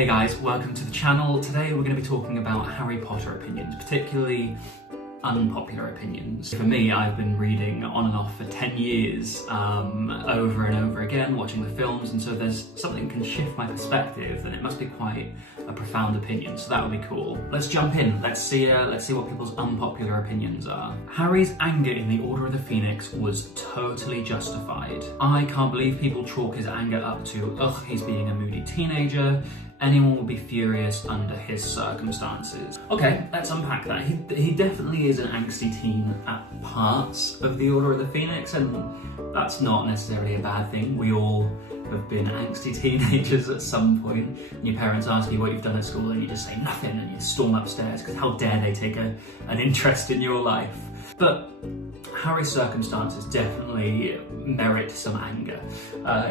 Hey guys, welcome to the channel. Today we're going to be talking about Harry Potter opinions, particularly unpopular opinions. For me, I've been reading on and off for 10 years, over and over again, watching the films, and so there's something that can shift my perspective, then it must be quite a profound opinion, so that would be cool. Let's jump in, let's see what people's unpopular opinions are. Harry's anger in the Order of the Phoenix was totally justified. I can't believe people chalk his anger up to, ugh, he's being a moody teenager. Anyone would be furious under his circumstances. Okay, let's unpack that. He definitely is an angsty teen at parts of the Order of the Phoenix, and that's not necessarily a bad thing. We all have been angsty teenagers at some point. And your parents ask you what you've done at school and you just say nothing and you storm upstairs because how dare they take an interest in your life. But Harry's circumstances definitely merit some anger.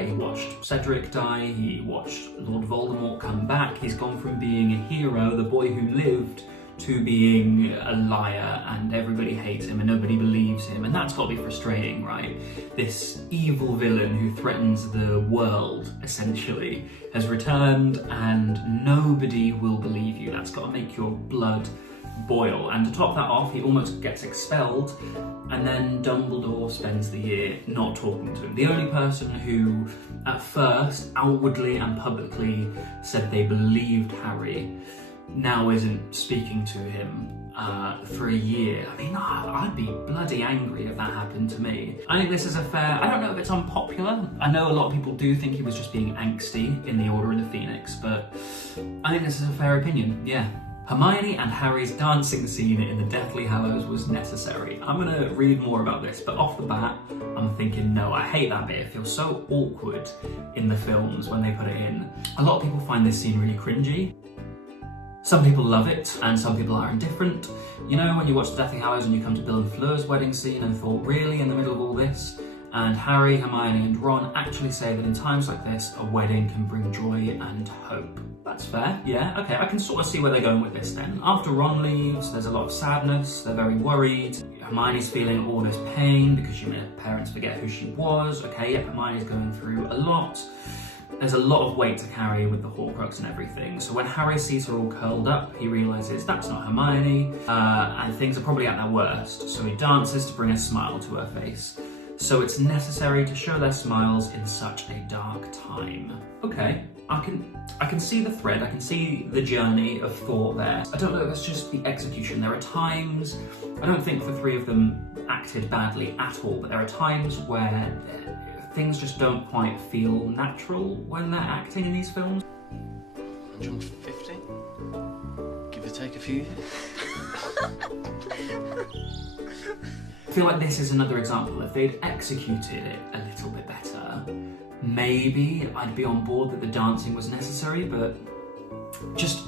He watched Cedric die, he watched Lord Voldemort come back, he's gone from being a hero, the boy who lived, to being a liar and everybody hates him and nobody believes him, and that's got to be frustrating, right? This evil villain who threatens the world, essentially, has returned and nobody will believe you. That's got to make your blood boil, and to top that off, he almost gets expelled, and then Dumbledore spends the year not talking to him. The only person who at first outwardly and publicly said they believed Harry now isn't speaking to him for a year. I mean, I'd be bloody angry if that happened to me. I think this is a fair, I don't know if it's unpopular. I know a lot of people do think he was just being angsty in the Order of the Phoenix, but I think this is a fair opinion, yeah. Hermione and Harry's dancing scene in the Deathly Hallows was necessary. I'm gonna read more about this, but off the bat, I'm thinking no, I hate that bit. It feels so awkward in the films when they put it in. A lot of people find this scene really cringy. Some people love it, and some people are indifferent. You know, when you watch the Deathly Hallows and you come to Bill and Fleur's wedding scene and thought, really, in the middle of all this? And Harry, Hermione and Ron actually say that in times like this, a wedding can bring joy and hope. That's fair, yeah, okay, I can sort of see where they're going with this then. After Ron leaves, there's a lot of sadness, they're very worried. Hermione's feeling all this pain because she made her parents forget who she was. Okay, yeah, Hermione's going through a lot. There's a lot of weight to carry with the Horcrux and everything. So when Harry sees her all curled up, he realises that's not Hermione, and things are probably at their worst. So he dances to bring a smile to her face. So it's necessary to show their smiles in such a dark time. Okay, I can see the thread, I can see the journey of thought there. I don't know if it's just the execution. There are times, I don't think the three of them acted badly at all, but there are times where things just don't quite feel natural when they're acting in these films. 150? Give or take a few. I feel like this is another example. If they'd executed it a little bit better, maybe I'd be on board that the dancing was necessary, but just,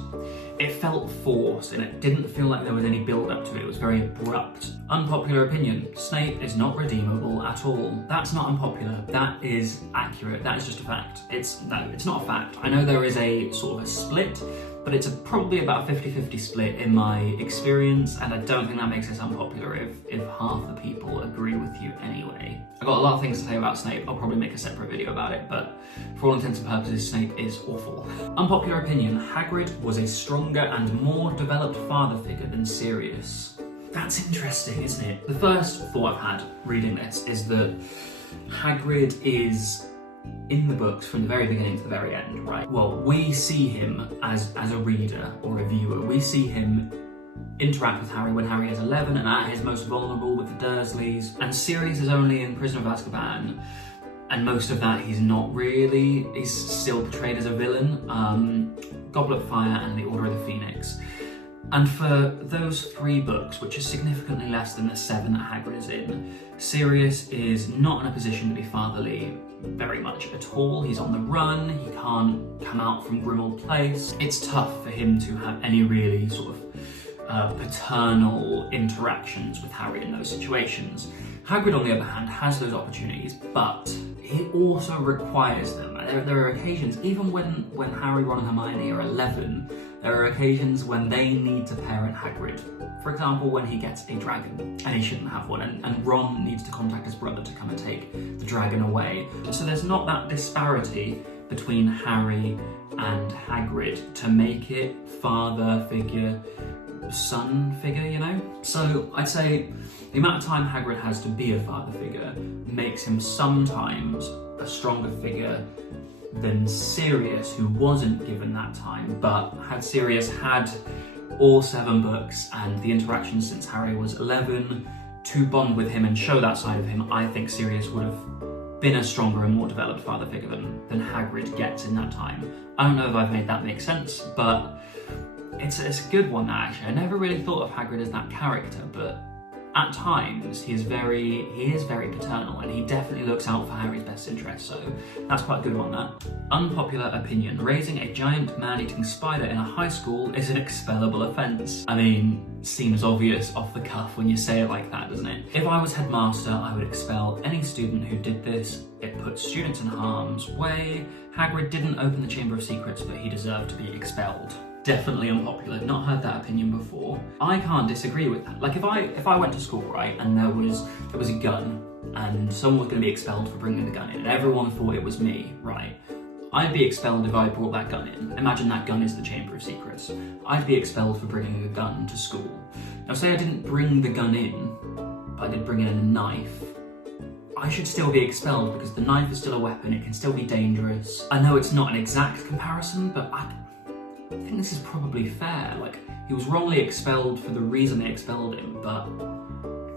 it felt forced and it didn't feel like there was any build up to it. It was very abrupt. Unpopular opinion, Snape is not redeemable at all. That's not unpopular, that is accurate, that is just a fact. No, it's not a fact. I know there is a sort of a split, but it's probably about a 50-50 split in my experience, and I don't think that makes it unpopular if half the people agree with you anyway. I've got a lot of things to say about Snape, I'll probably make a separate video about it, but for all intents and purposes, Snape is awful. Unpopular opinion, Hagrid was a stronger and more developed father figure than Sirius. That's interesting, isn't it? The first thought I've had reading this is that Hagrid is in the books from the very beginning to the very end, right? Well, we see him as a reader or a viewer. We see him interact with Harry when Harry is 11 and at his most vulnerable with the Dursleys. And Sirius is only in Prisoner of Azkaban, and most of that he's not really. He's still portrayed as a villain. Goblet of Fire and the Order of the Phoenix. And for those 3 books, which is significantly less than the 7 that Hagrid is in, Sirius is not in a position to be fatherly very much at all. He's on the run, he can't come out from Grimmauld Place. It's tough for him to have any really sort of paternal interactions with Harry in those situations. Hagrid, on the other hand, has those opportunities, but he also requires them. There are occasions, even when Harry, Ron and Hermione are 11, there are occasions when they need to parent Hagrid. For example, when he gets a dragon, and he shouldn't have one, and Ron needs to contact his brother to come and take the dragon away. So there's not that disparity between Harry and Hagrid to make it father figure, son figure, you know? So I'd say the amount of time Hagrid has to be a father figure makes him sometimes a stronger figure than Sirius, who wasn't given that time, but had Sirius had all 7 books and the interactions since Harry was 11 to bond with him and show that side of him, I think Sirius would have been a stronger and more developed father figure than Hagrid gets in that time. I don't know if I've made that make sense, but it's a good one, actually. I never really thought of Hagrid as that character, but at times he is very paternal, and he definitely looks out for Harry's best interests, so that's quite a good one, that. Unpopular opinion. Raising a giant man-eating spider in a high school is an expellable offence. I mean, seems obvious off the cuff when you say it like that, doesn't it? If I was headmaster, I would expel any student who did this. It puts students in harm's way. Hagrid didn't open the Chamber of Secrets, but he deserved to be expelled. Definitely unpopular, not heard that opinion before. I can't disagree with that. Like if I went to school, right, and there was a gun and someone was going to be expelled for bringing the gun in and everyone thought it was me, right, I'd be expelled if I brought that gun in. Imagine that gun is the Chamber of Secrets. I'd be expelled for bringing a gun to school. Now say I didn't bring the gun in, but I did bring in a knife. I should still be expelled because the knife is still a weapon, it can still be dangerous. I know it's not an exact comparison, but I think this is probably fair. Like, he was wrongly expelled for the reason they expelled him, but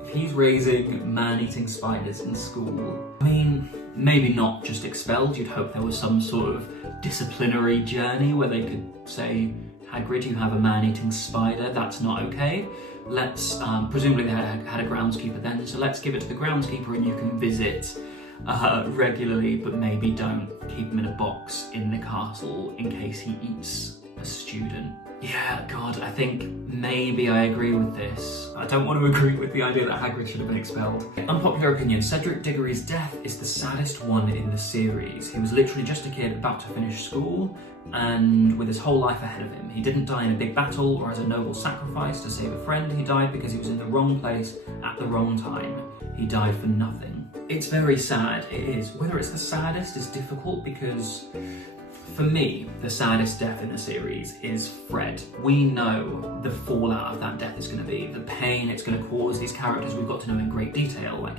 if he's raising man-eating spiders in school, I mean, maybe not just expelled. You'd hope there was some sort of disciplinary journey where they could say, Hagrid, you have a man-eating spider, that's not okay. Let's, presumably they had a groundskeeper then, so let's give it to the groundskeeper and you can visit regularly, but maybe don't keep him in a box in the castle in case he eats a student. Yeah, God, I think maybe I agree with this. I don't want to agree with the idea that Hagrid should have been expelled. Unpopular opinion. Cedric Diggory's death is the saddest one in the series. He was literally just a kid about to finish school and with his whole life ahead of him. He didn't die in a big battle or as a noble sacrifice to save a friend. He died because he was in the wrong place at the wrong time. He died for nothing. It's very sad, it is. Whether it's the saddest is difficult because for me, the saddest death in the series is Fred. We know the fallout of that death is going to be, the pain it's going to cause these characters we've got to know in great detail. Like,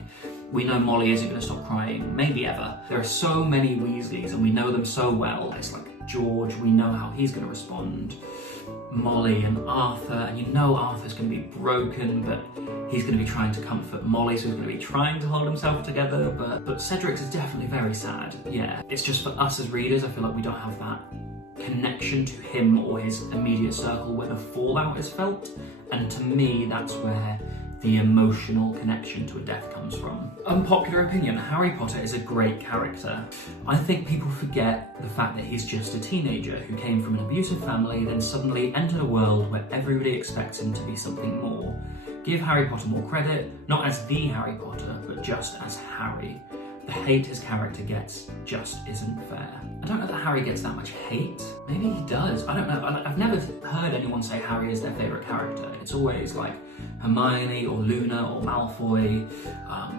we know Molly isn't going to stop crying, maybe ever. There are so many Weasleys and we know them so well. It's like George, we know how he's going to respond. Molly and Arthur, and you know Arthur's going to be broken, but he's going to be trying to comfort Molly, so he's going to be trying to hold himself together, but Cedric's is definitely very sad, yeah. It's just for us as readers, I feel like we don't have that connection to him or his immediate circle where the fallout is felt, and to me, that's where the emotional connection to a death comes from. Unpopular opinion, Harry Potter is a great character. I think people forget the fact that he's just a teenager who came from an abusive family, then suddenly entered a world where everybody expects him to be something more. Give Harry Potter more credit, not as the Harry Potter, but just as Harry. The hate his character gets just isn't fair. I don't know that Harry gets that much hate. Maybe he does, I don't know. I've never heard anyone say Harry is their favourite character. It's always like Hermione or Luna or Malfoy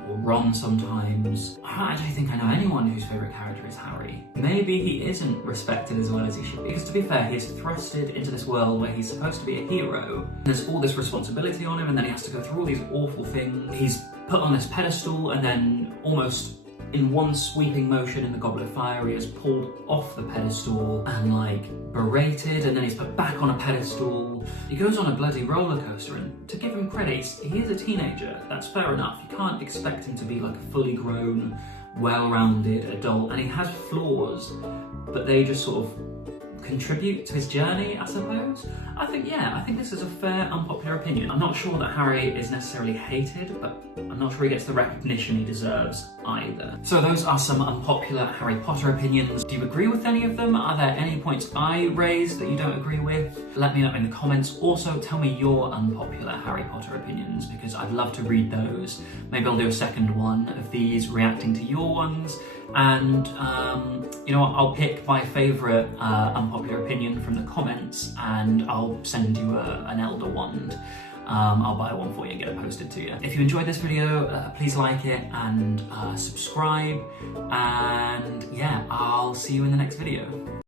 or Ron sometimes. I don't think I know anyone whose favourite character is Harry. Maybe he isn't respected as well as he should be. Because to be fair, he's thrusted into this world where he's supposed to be a hero. There's all this responsibility on him and then he has to go through all these awful things. He's put on this pedestal and then almost in one sweeping motion in the Goblet of Fire, he is pulled off the pedestal and like berated, and then he's put back on a pedestal. He goes on a bloody roller coaster, and to give him credit, he is a teenager. That's fair enough. You can't expect him to be like a fully grown, well-rounded adult, and he has flaws, but they just sort of contribute to his journey, I suppose. I think this is a fair, unpopular opinion. I'm not sure that Harry is necessarily hated, but I'm not sure he gets the recognition he deserves either. So those are some unpopular Harry Potter opinions. Do you agree with any of them? Are there any points I raised that you don't agree with? Let me know in the comments. Also, tell me your unpopular Harry Potter opinions, because I'd love to read those. Maybe I'll do a second one of these reacting to your ones. And you know what, I'll pick my favourite unpopular opinion from the comments and I'll send you an Elder Wand. I'll buy one for you and get it posted to you. If you enjoyed this video, please like it and subscribe, and yeah, I'll see you in the next video.